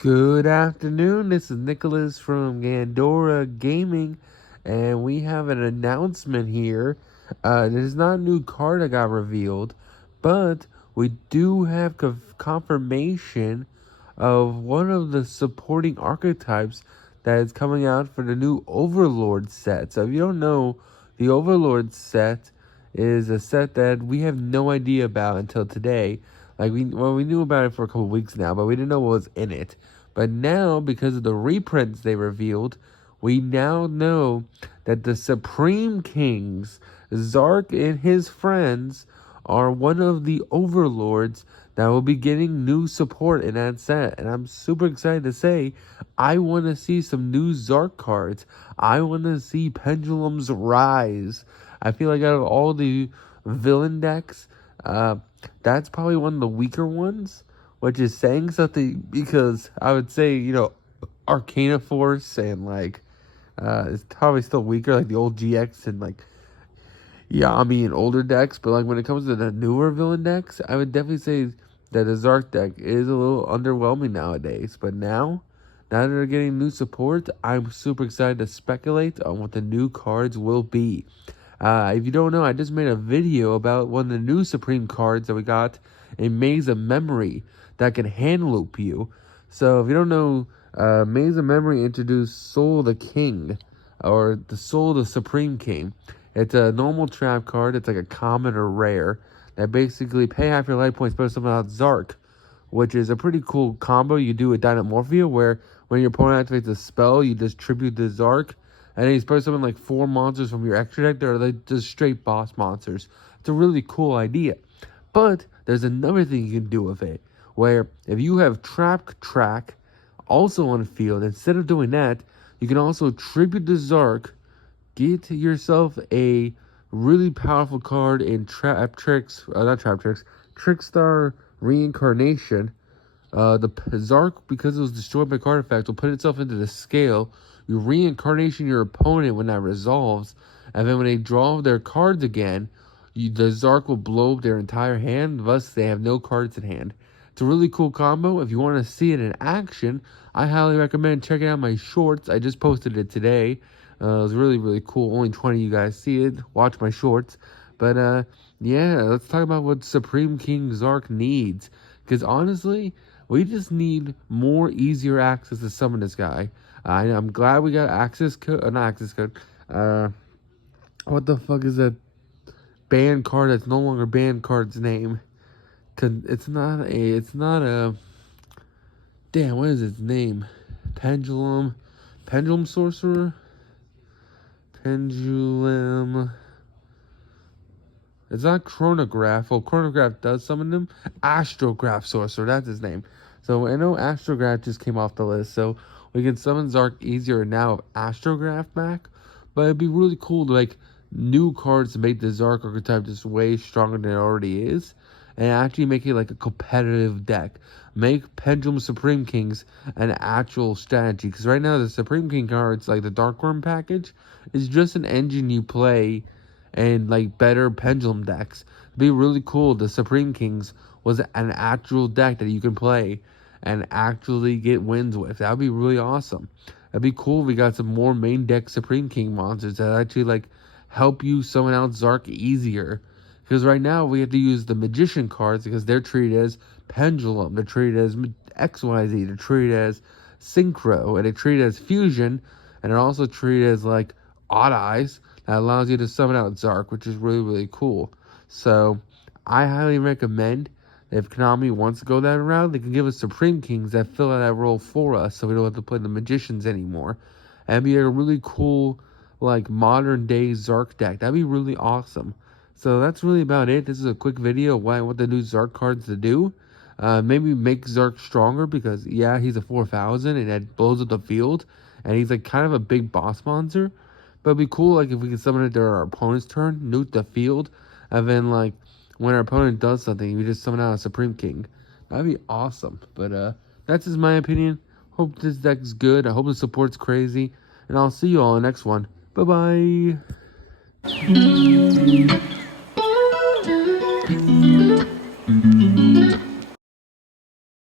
Good afternoon, this is Nicholas from Gandora Gaming, and we have an announcement here. There's not a new card that got revealed, but we do have confirmation of one of the supporting archetypes that is coming out for the new Overlord set. So if you don't know, the Overlord set is a set that we have no idea about until today. Like we knew about it for a couple weeks now, but we didn't know what was in it. But now, because of the reprints they revealed, we now know that the Supreme Kings, Zarc and his friends, are one of the overlords that will be getting new support in that set. And I'm super excited to say, I want to see some new Zarc cards. I want to see Pendulum's Rise. I feel like out of all the villain decks, that's probably one of the weaker ones, which is saying something because I would say, Arcana Force and it's probably still weaker, like the old GX and Yami and older decks. But like when it comes to the newer villain decks, I would definitely say that the Zarc deck is a little underwhelming nowadays. But now that they're getting new support, I'm super excited to speculate on what the new cards will be. If you don't know, I just made a video about one of the new Supreme cards that we got, a Maze of Memory that can hand loop you. So if you don't know, Maze of Memory introduced Soul of the King, or the Soul of the Supreme King. It's a normal trap card. It's like a common or rare that basically pay half your life points, but something out Zarc, which is a pretty cool combo you do with Dynamorphia, where when your opponent activates a spell, you just tribute the Zarc, and then you spell something like 4 monsters from your extra deck. They're like just straight boss monsters. It's a really cool idea. But there's another thing you can do with it, where if you have Trap Track also on the field, instead of doing that, you can also tribute the Zarc, get yourself a really powerful card in Trickstar Reincarnation. The Zarc, because it was destroyed by card effect, will put itself into the scale. You reincarnation your opponent when that resolves, and then when they draw their cards again, the Zarc will blow up their entire hand, thus they have no cards in hand. It's a really cool combo. If you want to see it in action, I highly recommend checking out my shorts. I just posted it today. It was really, really cool. Only 20 of you guys see it. Watch my shorts. But, yeah, let's talk about what Supreme King Zarc needs. Because, honestly, we just need more easier access to summon this guy. I'm glad we got access code. Not access code. What the fuck is that banned card that's no longer banned card's name? Cause it's not a. Damn, what is its name? Pendulum Sorcerer? Pendulum. It's not Chronograph. Well, Chronograph does summon them. Astrograph Sorcerer, that's his name. So I know Astrograph just came off the list, so we can summon Zarc easier now with Astrograph back. But it'd be really cool to new cards to make the Zarc archetype just way stronger than it already is, and actually make it like a competitive deck. Make Pendulum Supreme Kings an actual strategy, because right now the Supreme King cards, like the Darkworm package, is just an engine you play and better Pendulum decks. It'd be really cool. The Supreme Kings was an actual deck that you can play and actually get wins with. That would be really awesome. That'd be cool if we got some more main deck Supreme King monsters that actually help you summon out Zarc easier. Because right now we have to use the Magician cards because they're treated as Pendulum, they're treated as XYZ, they're treated as Synchro, and they're treated as Fusion, and they're also treated as Odd Eyes that allows you to summon out Zarc, which is really, really cool. So I highly recommend that if Konami wants to go that route, they can give us Supreme Kings that fill out that role for us, so we don't have to play the Magicians anymore. And it'd be a really cool modern day Zarc deck. That'd be really awesome. So that's really about it. This is a quick video of what the new Zarc cards to do. Maybe make Zarc stronger because yeah, he's a 4,000 and that blows up the field, and he's kind of a big boss monster. But it'd be cool if we could summon it during our opponent's turn, nuke the field, and then when our opponent does something, we just summon out a Supreme King. That'd be awesome. But that's just my opinion. Hope this deck's good. I hope the support's crazy, and I'll see you all in the next one. Bye-bye.